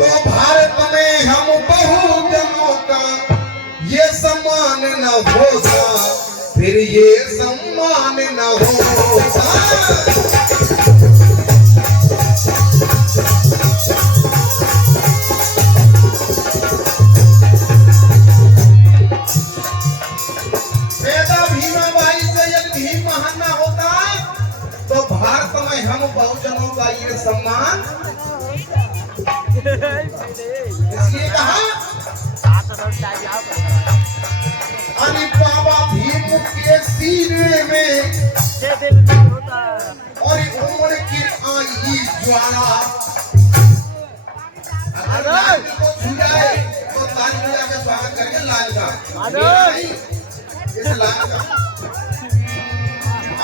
तो भारत में हम बहुजनों का ये सम्मान न होगा, फिर ये सम्मान न होगा। भारत में हम बहुजनों का ये सम्मान इसलिए कहा, अरे बाबा भीम के सीने में और उम्र की आई ज्वाला, अगर लाल को छू जाए तो ताली बजा के स्वागत करेंगे लाल का, इस लाल का।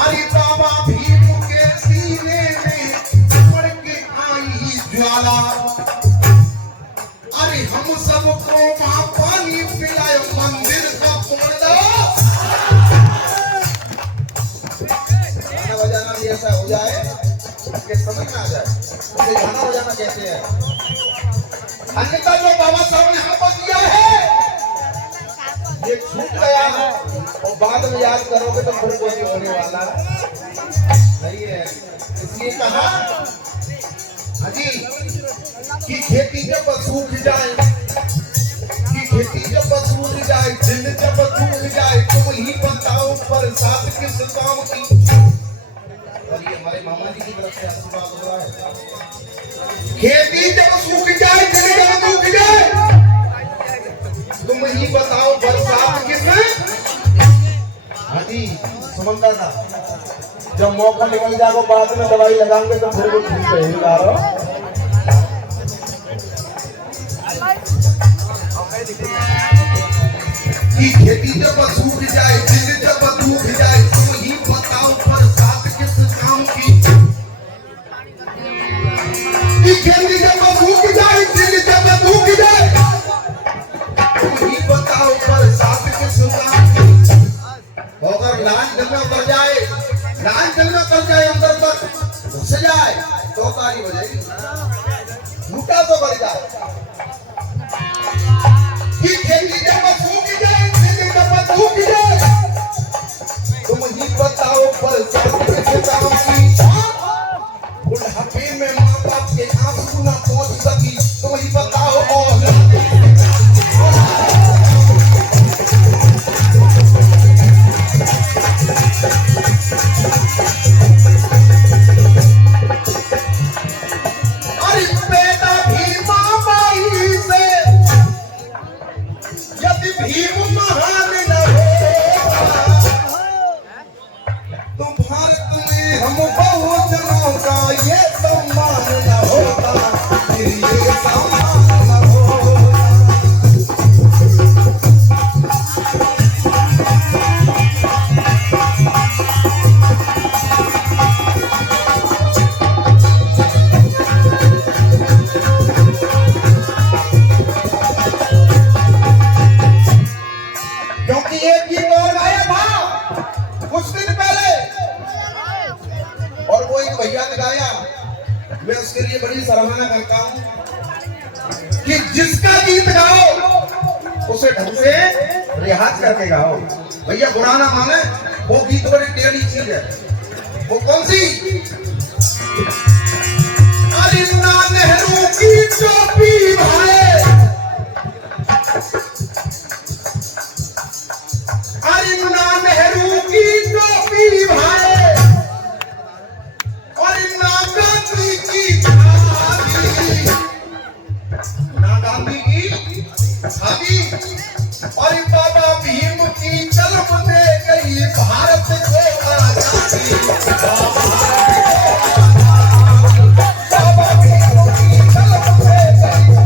अरे बाबा भीम के सीने में उमड़ के आई ज्वाला, अरे हम सबको वहां पानी पिलाए, मंदिर का तोड़ दो। गाना बजाना भी ऐसा हो जाए कि समझ में आ जाए उसे गाना बजाना कहते हैं। अन्यथा जो बाबा साहब ने हमको दिया है ये छूट गया और बाद में याद करोगे तो फिर कोई नहीं होने वाला नहीं है। इसलिए कहा हाजी कि खेती जब सूख जाए, कि खेती जब सूख जाए, दिन जब सूख जाए, तुम ही बताओ बरसात किस काम की। और ये हमारे मामा जी की तरफ से आशीर्वाद हो रहा है। खेती जब सूख जाए, दिन जब सूख जाए, तुम ही बताओ बरसात किसमें। हाजी सुमंता था, जब मौका निकल जाएगा बाद में दवाई लगाएंगे तो फिर वो ठीक रहेगा। कि खेती जब सूख जाए, दिन जब सूख जाए, तुम ही बताओ बरसात किस काम की। कि खेती जब सूख जाए, दिन जब सूख जाए, बताओ बरसात किस काम की। अगर लाल जल में उतर जाए, लाल जल में उतर जाए, अंदर तक घुस जाए तो ताली बजेगी, झूठा तो बढ़ जाए। कि खेती जब सूख जाए, दिन जब सूख जाए, तुम ही बताओ बरसात किस काम की। बुढ़ापे में माँ बाप के आंसू न पहुंच सकी, तुम ही बताओ और मैं उसके लिए बड़ी सराहना करता हूँ कि जिसका गीत गाओ उसे ढंग से रियाज करके गाओ। भैया बुरा ना माने, वो गीत बड़ी टेढ़ी चीज है। वो कौन सी? अरे ना नेहरू की टोपी भाई, अरे ना नेहरू की टोपी भाई, और बाबा भीम की चलम दे गई भारत को आजादी। बाबा भीम की चलम दे गई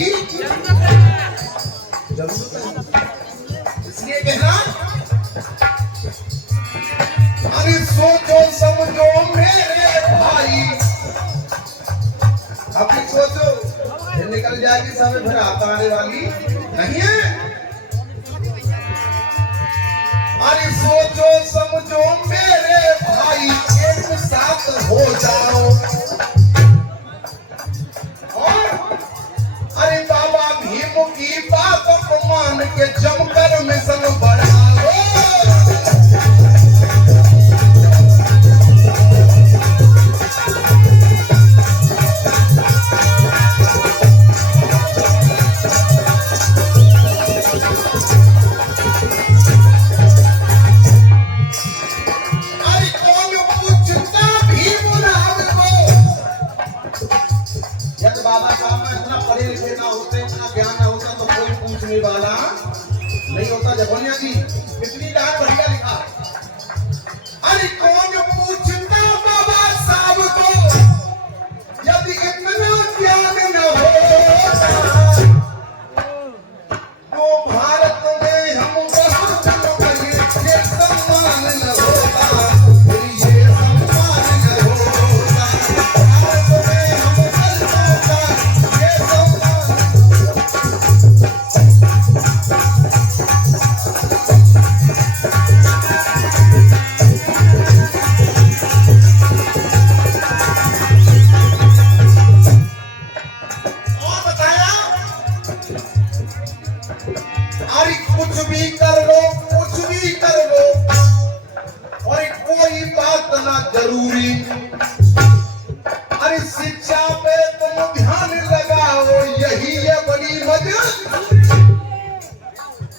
की जरूरत है। इसलिए कहना, अरे सोचो समझो मेरे भाई, अपनी सोचो, ये निकल जाएगी समय फिर आता आने वाली नहीं है। अरे सोचो समझो मेरे भाई, एक साथ हो जाओ और अरे बाबा भीम की बात मान के जमकर मिशन बढ़ाओ। बाबा साहब में इतना पढ़े लिखे ना होते, इतना ज्ञान ना होता तो कोई पूछने वाला नहीं होता। जगोनिया जी कितनी डाक बढ़िया लिखा। अरे कौन पूछता बाबा साहब को, यदि इतना ज्ञान न होता तो भारत में हम बहुत ये सम्मान न होता, ये सम्मान न होता। भारत में हम कुछ भी कर लो और कोई बात ना जरूरी। अरे शिक्षा पे तुम ध्यान लगाओ, यही है बड़ी मजा।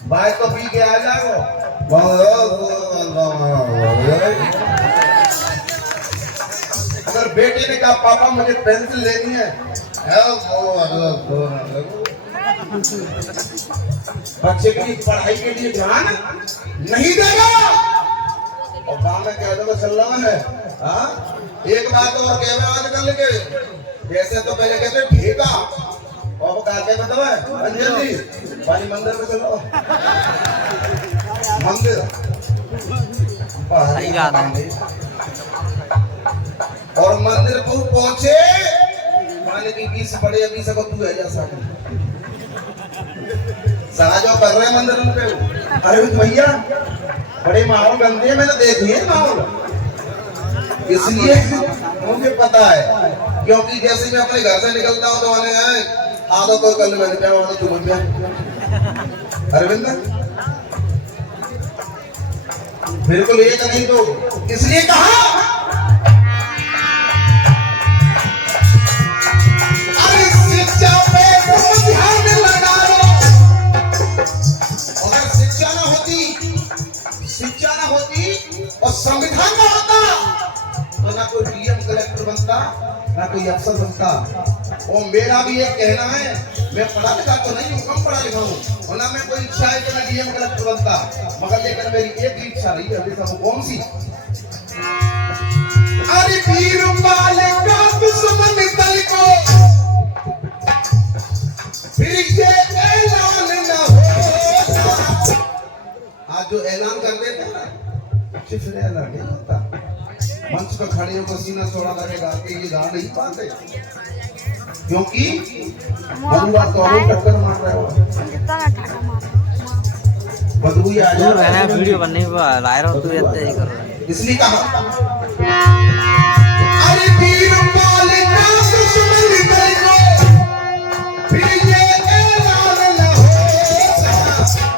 भाई तो पी के आ जाओ। अगर बेटे ने कहा पापा मुझे पेंसिल लेनी है, बच्चे की पढ़ाई के लिए ध्यान नहीं देगा और गाँव में कह दो चल रहा है। हाँ एक बात और कह आजकल के, जैसे तो पहले कहते ठेका और वो क्या बताओ अंजन जी वाली मंदिर में चलो, मंदिर और मंदिर को पहुंचे माने की 20 बड़े अभी से तू है जैसा साजो कर रहे मंदिर पे। अरे भैया बड़े माहौल बनते हैं, मैंने देखी है माहौल, इसलिए मुझे पता है। क्योंकि जैसे मैं अपने घर से निकलता हूँ तो मैंने आधा तो कल मैंने क्या होता तुम अरविंद बिल्कुल एक नहीं तो इसलिए कहा अरे शिक्षा पे ध्यान लगाओ। अगर शिक्षा ना होती और संविधान ना होता तो ना कोई डीएम कलेक्टर बनता ना कोई अफसर बनता। और मेरा भी एक कहना है, मैं पढ़ा लिखा तो नहीं हूँ, कम पढ़ा लिखा हूँ और ना मैं कोई इच्छा है कि मैं डीएम कलेक्टर बनता, मगर लेकिन मेरी एक ही इच्छा रही है अभी सब कौन सी। अरे वीर बालिका दुश्मन दल को फिर ये ऐलान न होता। आज जो ऐलान कर देते हैं सिर्फ ऐलान नहीं होता, मंच पर खड़े होकर सीना चौड़ा करके गा के ये गा नहीं पाते, क्योंकि बदुआ तो टक्कर मार रहे हो। बदुई आ जा रहा है वीडियो बनने पर ला रहा हूं तू ऐसे ही कर रहा है, इसलिए कहा अरे वीर बालिका दुश्मन दल को फिर ये ऐलान न होता।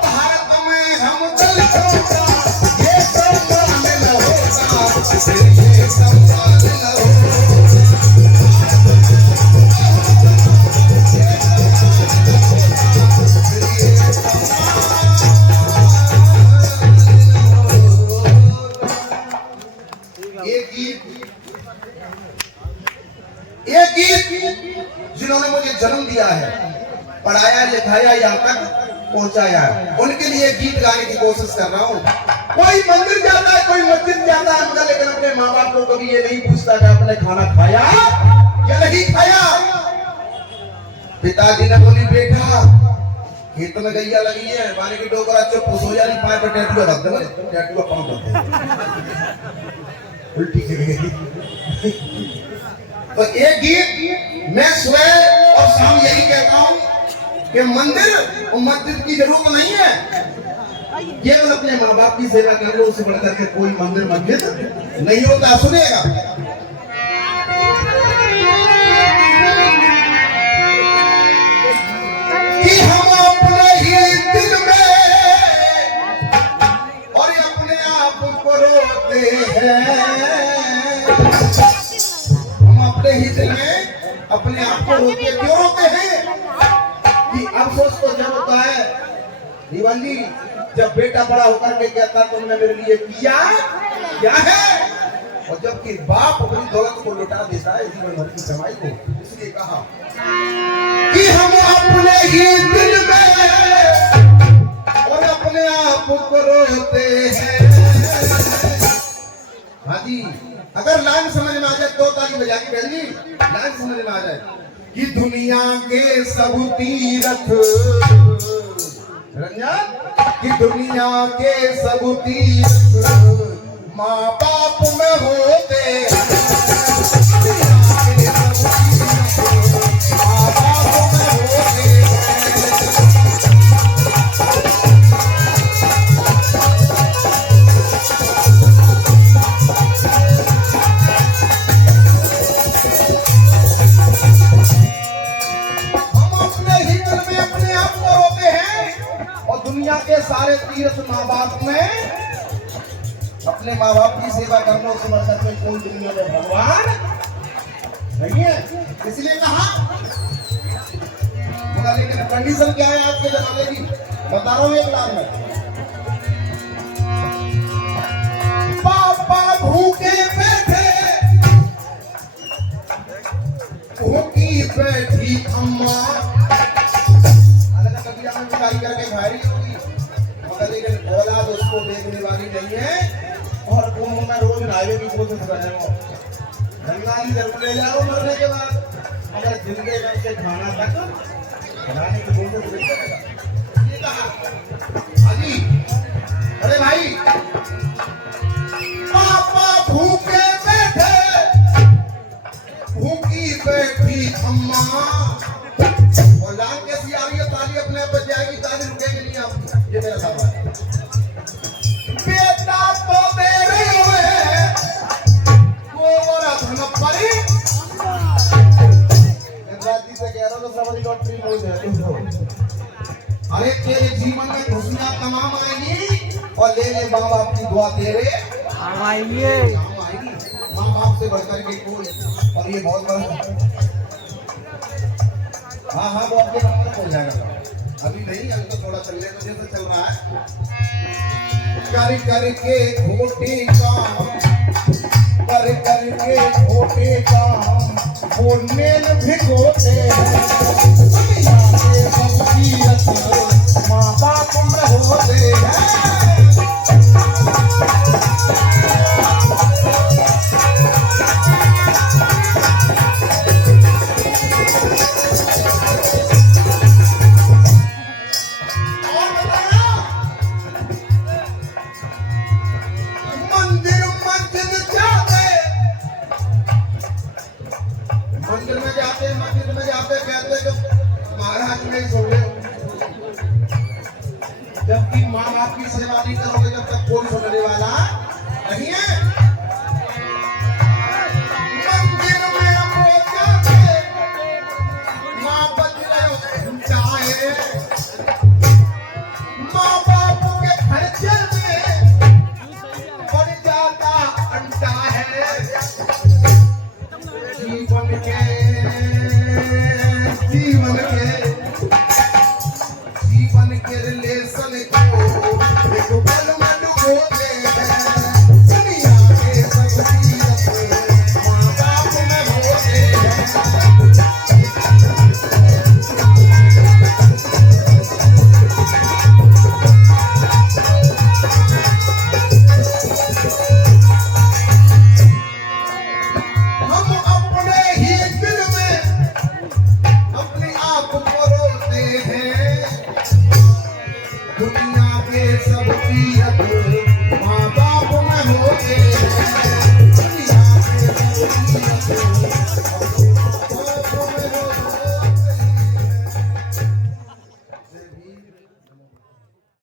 भारत में हम दल को ये सम्मान न होता, फिर ये सम्मान न होता। एक गीत जिन्होंने मुझे जन्म दिया है, पढ़ाया लिखाया यहाँ तक पहुंचाया है, उनके लिए गीत गाने की कोशिश कर रहा हूँ। कोई मंदिर जाता है, कोई मस्जिद जाता है, मगर लेकिन अपने माँ बाप को कभी ये नहीं पूछता कि आपने खाना खाया या नहीं खाया। पिताजी ने बोली बेटा खेत में गैया लगी है पानी की डोकरा चुप हो जा रही पाए पर टैटू रख दे टैटू पाँव कर दे उल्टी चली गई। तो एक गीत मैं सुबह और शाम यही कहता हूँ कि मंदिर और मस्जिद की जरूरत नहीं है, केवल अपने माँ बाप की सेवा कर लो, उससे बढ़कर के कोई मंदिर मस्जिद नहीं होता। सुनेगा कि हम अपने ही दिल में और अपने आप को रोते हैं, हम अपने ही दिल में अपने आप को रोते क्यों रोते हैं कि अफसोस तो जब होता है दीवानी जब बेटा बड़ा होकर के कहता तुमने मेरे लिए किया क्या है, और जबकि बाप अपनी दौलत को लुटा देता है जीवन भर की कमाई को। इसलिए कहा कि हम अपने ही दिल में और अपने आप को रोते हैं। हाँ जी, अगर लाइन समझ में आ जाए तो ताली बजा के बहन जी, लाइन समझ में आ जाए कि दुनिया के सब तीरथ रंजन कि दुनिया के सब तीरथ माँ बाप में होते हैं, माँ बाप में होते हैं। हम अपने ही दिल में अपने आप को रोते हैं और दुनिया के सारे तीर्थ माँ बाप में अपने माँ बाप की सेवा करना उससे बढ़कर कोई कोई दुनिया में भगवान नहीं है। इसलिए कहा लेकिन कंडीशन क्या है आज के जमाने की बता रहा हूँ एक लाख में। पापा भूखे बैठे भूखी बैठी अम्मा कभी हमें बुराई करके खा रही होगी मगर लेकिन औलाद उसको देखने वाली नहीं है। और मैं रोज हाईवे की कोशिश कर रहा हूँ गंगाली जरूर ले जाओ मरने के बाद अगर जिंदगी करके खाना तक बनाने की कोशिश नहीं करेगा। हाजी अरे भाई पापा भूखे बैठे भूखी बैठी अम्मा और लाल कैसी आ रही है ताली अपने आप बच जाएगी, ताली रुकेगी नहीं आप। ये मेरा सवाल है बेटा तो मेरे हुए गोबरा धन परी राजी से कह रहा हूँ तो समझ लॉटरी बोल दे। अरे तेरे जीवन में खुशियां तमाम आएंगी और ले ले माँ बाप की दुआ तेरे आएंगे माँ बाप से बढ़कर के कोई। और ये बहुत बड़ा हाँ हाँ वो आपके नंबर हो जाएगा अभी नहीं, अभी तो थोड़ा चलने वजह से चल रहा है। कर करके खोटे काम कर करके खोटे काम बोलने में भिगोते हैं दुनिया के सब तीरथ माँ बाप में होते हैं। मंदिर में जाते मस्जिद में जाते कहते जो महाराज नहीं सुन ले, जबकि माँ बाप की सेवा नहीं करोगे जब तक कोई सुनने वाला नहीं है।